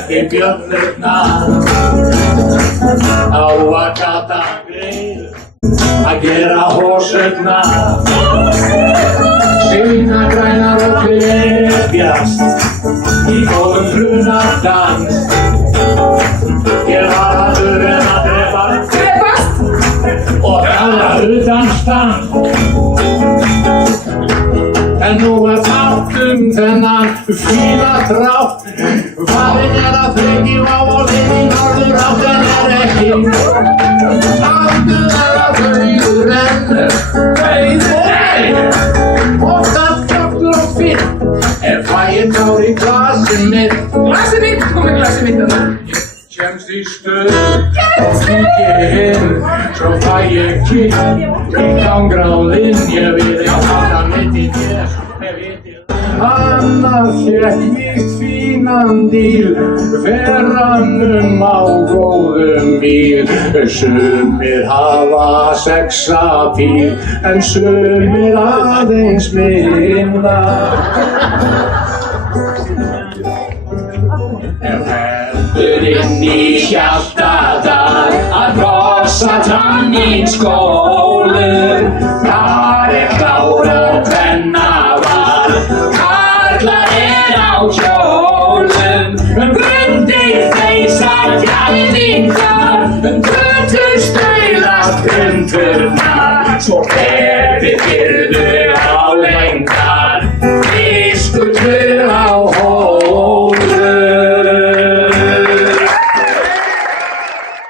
ekki bjöllurnar. Á að gata greið að gera hosurnar. Sýna grænar og glepjast í góðum brunardans. Ég var aður en að drepast og tala utan stand. En nú fátt þennan fína drátt. Farinn að þrengja á leiðin í norðurátt en ekki. Áttu að þau rennur, beið og beið. Og það kraftur og finn fæ ég tár í glasið mitt. Glasið mitt, komið glasið mitt þarna. Kemst í stuð og kíkir inn, svo fæ ég kikk í gangráðinn. Ég vil ekki hafa mitt í mér, Annar fékk víst fínan díl, ferranum á góðum bíl. Sumir hafa sexapíl, en sumir aðeins minna. Heldur inn í Hjaltadal að krossa Tanningsskólu. Þar klárað kvennaval, karlar á hjólum. Bundir þeysar klæðingar, götur staulast umturnar. Svo við byrðu